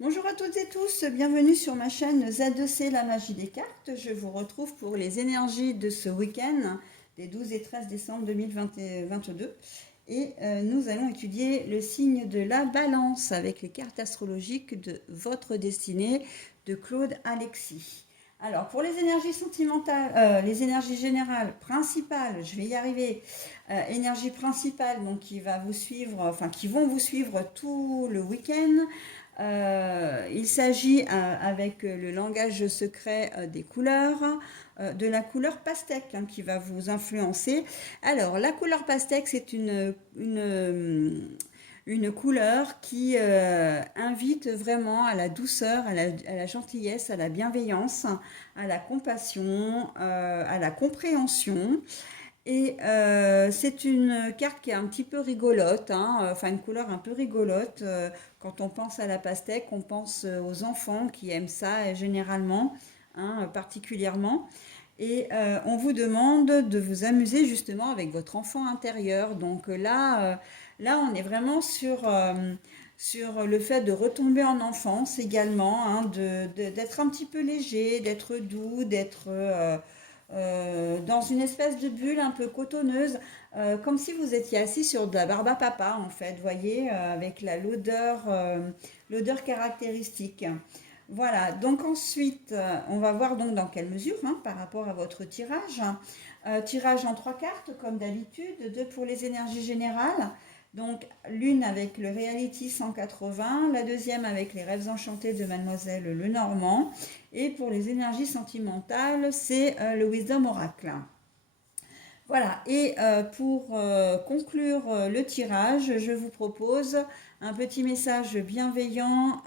Bonjour à toutes et tous, bienvenue sur ma chaîne Z2C La Magie des Cartes. Je vous retrouve pour les énergies de ce week-end des 12 et 13 décembre 2022. Et nous allons étudier le signe de la balance avec les cartes astrologiques de votre destinée de Claude Alexis. Alors pour les énergies sentimentales, les énergies générales principales, je vais y arriver. Énergie principale donc qui va vous suivre, enfin qui vont vous suivre tout le week-end. Il s'agit avec le langage secret des couleurs, de la couleur pastèque qui va vous influencer. Alors, la couleur pastèque, c'est une couleur qui invite vraiment à la douceur, à la gentillesse, à la bienveillance, à la compassion, à la compréhension. Et c'est une carte qui est un petit peu rigolote, enfin une couleur un peu rigolote. Quand on pense à la pastèque, on pense aux enfants qui aiment ça généralement, particulièrement. Et on vous demande de vous amuser justement avec votre enfant intérieur. Donc là on est vraiment sur le fait de retomber en enfance également, d'être un petit peu léger, d'être doux, d'être dans une espèce de bulle un peu cotonneuse, comme si vous étiez assis sur de la barbe à papa en fait, voyez, avec l'odeur caractéristique. Voilà, donc ensuite, on va voir donc dans quelle mesure, par rapport à votre tirage. Tirage en trois cartes, comme d'habitude, deux pour les énergies générales. Donc, l'une avec le Reality 180, la deuxième avec les rêves enchantés de Mademoiselle Lenormand. Et pour les énergies sentimentales, c'est le Wisdom Oracle. Voilà, et pour conclure le tirage, je vous propose un petit message bienveillant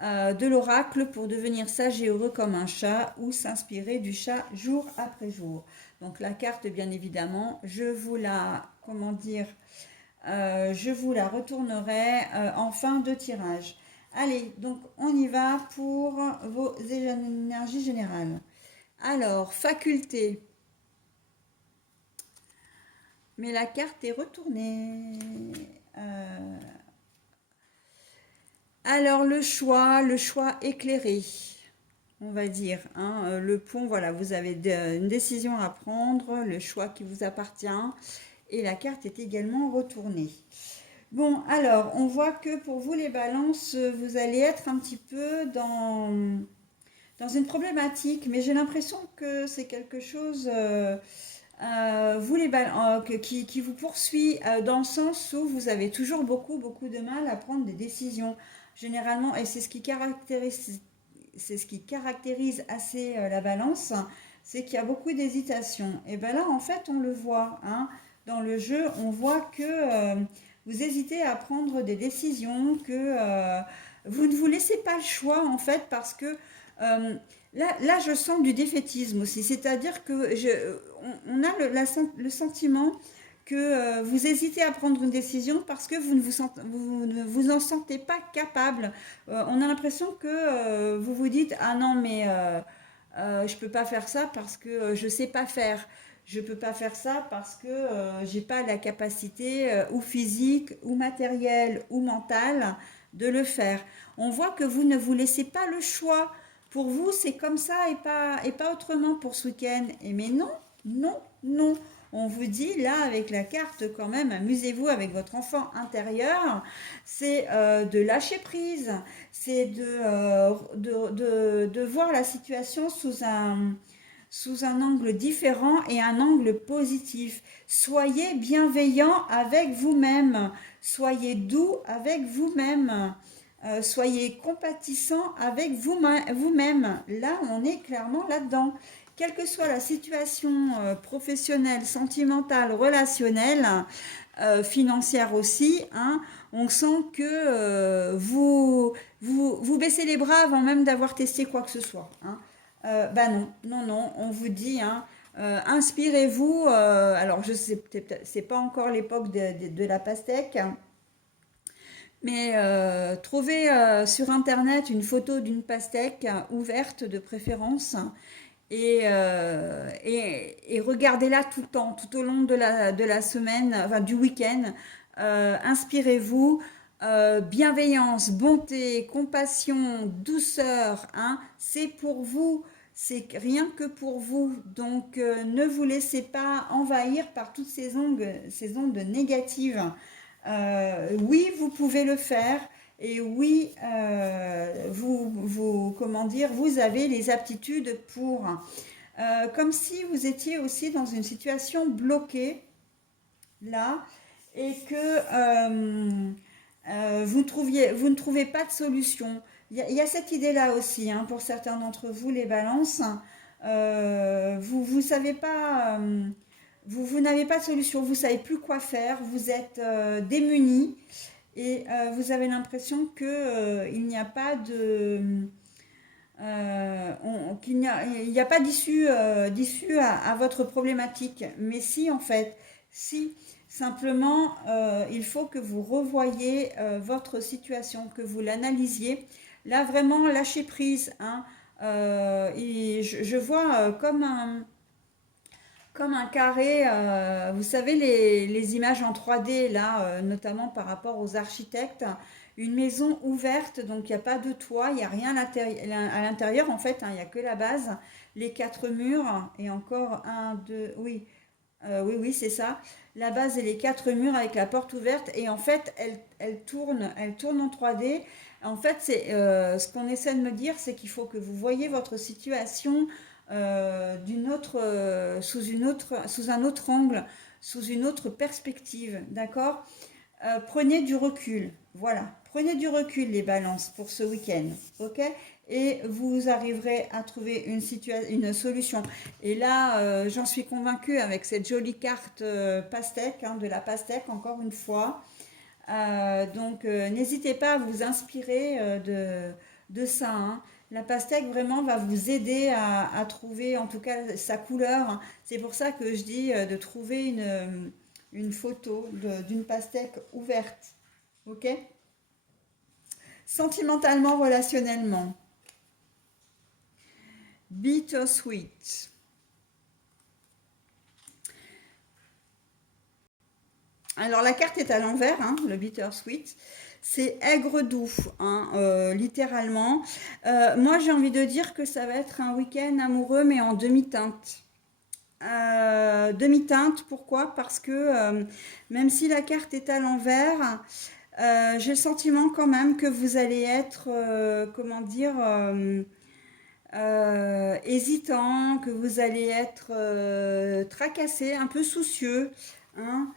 de l'oracle pour devenir sage et heureux comme un chat ou s'inspirer du chat jour après jour. Donc la carte, bien évidemment, comment dire, je vous la retournerai en fin de tirage. Allez, donc on y va pour vos énergies générales. Alors, faculté. Mais la carte est retournée. Euh, alors, le choix éclairé, on va dire. Le pont, voilà, vous avez une décision à prendre, le choix qui vous appartient. Et la carte est également retournée. Bon, alors, on voit que pour vous, les balances, vous allez être un petit peu dans une problématique, mais j'ai l'impression que c'est quelque chose, vous les qui vous poursuit dans le sens où vous avez toujours beaucoup de mal à prendre des décisions. Généralement, et c'est ce qui caractérise assez la balance, c'est qu'il y a beaucoup d'hésitation. Et bien là, en fait, on le voit, dans le jeu, on voit que vous hésitez à prendre des décisions, que vous ne vous laissez pas le choix, en fait, parce que euh, là, je sens du défaitisme aussi. C'est-à-dire que on a le sentiment que vous hésitez à prendre une décision parce que vous ne vous en sentez pas capable. On a l'impression que vous vous dites ah non mais je peux pas faire ça parce que je sais pas faire. Je peux pas faire ça parce que j'ai pas la capacité ou physique ou matérielle ou mentale de le faire. On voit que vous ne vous laissez pas le choix. Pour vous, c'est comme ça et pas autrement pour ce week-end. Et mais non, non, non. On vous dit là avec la carte quand même, amusez-vous avec votre enfant intérieur. C'est de lâcher prise, c'est de voir la situation sous un angle différent et un angle positif. Soyez bienveillant avec vous-même, soyez doux avec vous-même. Soyez compatissant avec vous-même. Là, on est clairement là-dedans. Quelle que soit la situation professionnelle, sentimentale, relationnelle, financière aussi, on sent que vous baissez les bras avant même d'avoir testé quoi que ce soit. Bah non, non, non, on vous dit, inspirez-vous. Alors, je sais, peut-être, c'est pas encore l'époque de la pastèque, mais trouvez sur internet une photo d'une pastèque ouverte de préférence et regardez-la tout le temps, tout au long de la semaine, enfin du week-end. Inspirez-vous, bienveillance, bonté, compassion, douceur, hein, c'est pour vous, c'est rien que pour vous. Donc ne vous laissez pas envahir par toutes ces ondes négatives. Oui, vous pouvez le faire. Et oui, comment dire, vous avez les aptitudes pour. Comme si vous étiez aussi dans une situation bloquée, là, et que vous ne trouvez pas de solution. Il y a cette idée-là aussi, hein, pour certains d'entre vous, les balances. Vous savez pas, vous n'avez pas de solution, vous savez plus quoi faire, vous êtes démunis et vous avez l'impression que il n'y a pas de il n'y a pas d'issue à votre problématique. Mais si, en fait, si, simplement, il faut que vous revoyiez votre situation, que vous l'analysiez. Là, vraiment, lâchez prise, hein. Et je vois comme un carré, vous savez, les images en 3D, là, notamment par rapport aux architectes, une maison ouverte, donc il n'y a pas de toit, il n'y a rien à l'intérieur, en fait, hein, il n'y a que la base, les quatre murs, et encore un, deux, oui, oui, c'est ça, la base et les quatre murs avec la porte ouverte, et en fait, elle tourne en 3D. En fait, ce qu'on essaie de me dire, c'est qu'il faut que vous voyez votre situation sous un autre angle, sous une autre perspective, d'accord. Prenez du recul, voilà, prenez du recul les balances pour ce week-end, ok. Et vous arriverez à trouver une solution. Et là, j'en suis convaincue avec cette jolie carte pastèque, hein, de la pastèque, encore une fois. Donc, n'hésitez pas à vous inspirer de ça, hein. La pastèque vraiment va vous aider à trouver en tout cas sa couleur. C'est pour ça que je dis de trouver une photo d'une pastèque ouverte. Ok. Sentimentalement, relationnellement. Bittersweet. Alors la carte est à l'envers, hein, le bittersweet. C'est aigre doux, hein, littéralement. Moi, j'ai envie de dire que ça va être un week-end amoureux, mais en demi-teinte. Demi-teinte, pourquoi? Parce que même si la carte est à l'envers, j'ai le sentiment quand même que vous allez être, comment dire, hésitant, que vous allez être tracassé, un peu soucieux, hein.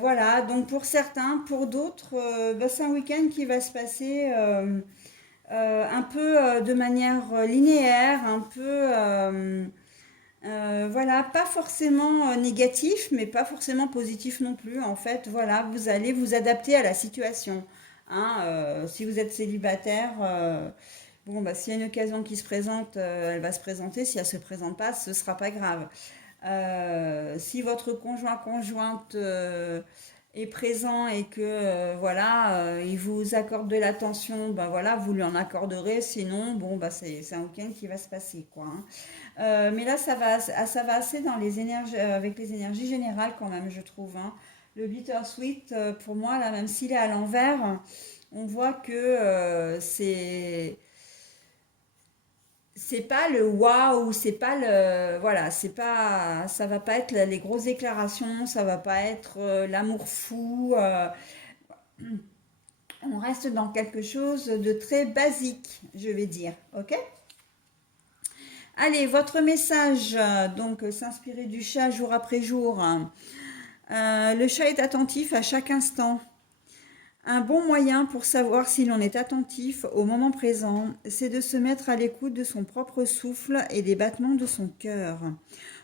Voilà, donc pour certains, pour d'autres, bah, c'est un week-end qui va se passer un peu de manière linéaire, un peu, voilà, pas forcément négatif, mais pas forcément positif non plus. En fait, voilà, vous allez vous adapter à la situation, hein. Si vous êtes célibataire, bon, bah, s'il y a une occasion qui se présente, elle va se présenter. Si elle se présente pas, ce sera pas grave. Si votre conjointe est présent et que voilà, il vous accorde de l'attention, ben voilà, vous lui en accorderez. Sinon, bon, bah c'est un week-end qui va se passer, quoi, hein. Mais là, ça va assez dans les énergies, avec les énergies générales quand même, je trouve, hein. Le bittersweet, pour moi, là, même s'il est à l'envers, on voit que c'est pas le waouh, c'est pas le voilà, c'est pas ça va pas être les grosses déclarations, ça va pas être l'amour fou. On reste dans quelque chose de très basique, je vais dire. Ok. Allez, votre message, donc s'inspirer du chat jour après jour. Le chat est attentif à chaque instant. Un bon moyen pour savoir si l'on est attentif au moment présent, c'est de se mettre à l'écoute de son propre souffle et des battements de son cœur.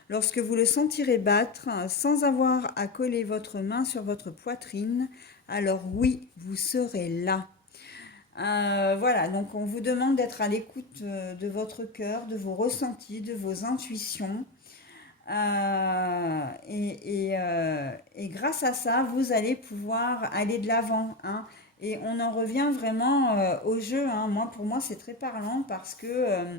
Lorsque vous le sentirez battre sans avoir à coller votre main sur votre poitrine, alors oui, vous serez là. Voilà, donc on vous demande d'être à l'écoute de votre cœur, de vos ressentis, de vos intuitions. Et grâce à ça, vous allez pouvoir aller de l'avant, hein. Et on en revient vraiment au jeu, hein. Pour moi, c'est très parlant parce que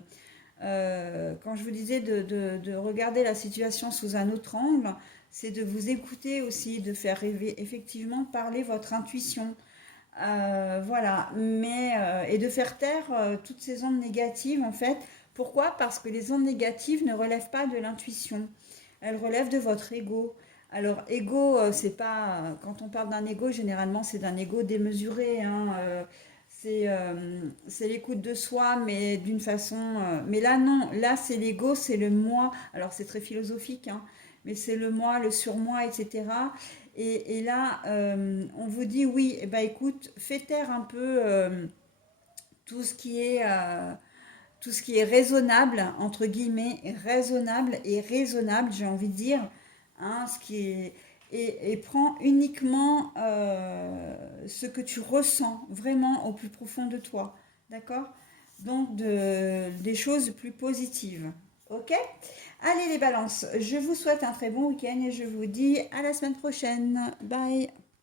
quand je vous disais de regarder la situation sous un autre angle, c'est de vous écouter aussi, de faire effectivement parler votre intuition. Voilà, mais et de faire taire toutes ces ondes négatives en fait. Pourquoi? Parce que les ondes négatives ne relèvent pas de l'intuition, elles relèvent de votre ego. Alors, ego, c'est pas. Quand on parle d'un ego, généralement, c'est d'un ego démesuré, hein, c'est l'écoute de soi, mais d'une façon. Mais là, non. Là, c'est l'ego, c'est le moi. Alors, c'est très philosophique, hein, mais c'est le moi, le surmoi, etc. Et là, on vous dit oui, eh ben, écoute, fais taire un peu tout ce qui est. Tout ce qui est raisonnable, entre guillemets, raisonnable et raisonnable, j'ai envie de dire, hein, ce qui est, et prends uniquement ce que tu ressens vraiment au plus profond de toi, d'accord? Donc des choses plus positives, ok? Allez les balances, je vous souhaite un très bon week-end et je vous dis à la semaine prochaine. Bye!